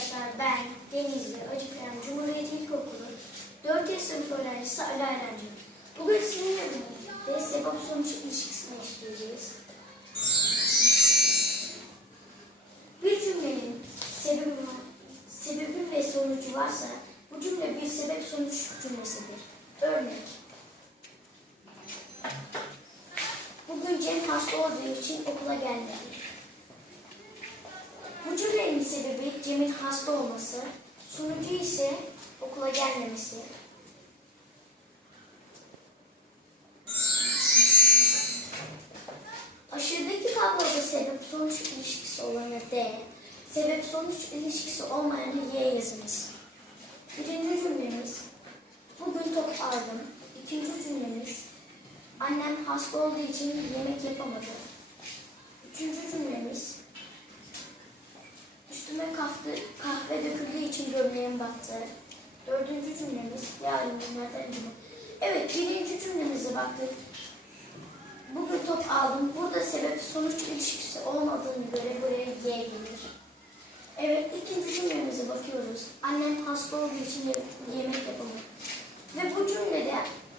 arkadaşlar ben Denizli Acıkayam Cumhuriyet İlkokulu 4. sınıf öğrencisi Ali Ayrancı. Bugün sizinle birlikte sebep sonuç ilişkisini işleyeceğiz. Bir cümlenin sebebi, sebebi ve sonucu varsa bu cümle bir sebep sonuç cümlesidir. Örnek. Bugün Cem hasta olduğu için okula gelmedi. Bu sebebi Cem'in hasta olması, sonucu ise okula gelmemesi. Aşağıdaki tabloda sebep sonuç ilişkisi olanı D, sebep sonuç ilişkisi olmayanı Y yazınız. Birinci cümlemiz, bugün top aldım. İkinci cümlemiz, annem hasta olduğu için yemek yapamadı. Üçüncü cümlemiz, Üstüme kahve, döküldüğü için gömleğim battı. Dördüncü cümlemiz yarın günlerden cuma. Evet birinci cümlemize baktık. Bugün top aldım. Burada sebep sonuç ilişkisi olmadığını göre buraya Y gelir. Evet ikinci cümlemize bakıyoruz. Annem hasta olduğu için ye- yemek yapamadı. Ve bu cümlede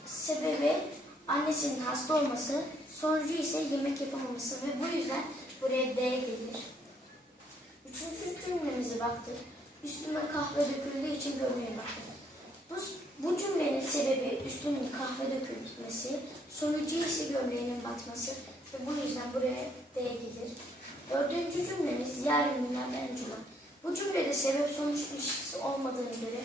sebebi annesinin hasta olması, sonucu ise yemek yapamaması ve bu yüzden buraya D gelir. Üçüncü cümlemize baktık. Üstüme kahve döküldüğü için gömleğe baktık. Bu, bu cümlenin sebebi üstünün kahve dökülmesi, sonucu ise gömleğinin batması ve bu yüzden buraya D gelir. Dördüncü cümlemiz yarın günlerden cuma. Bu cümlede sebep sonuç ilişkisi olmadığını göre.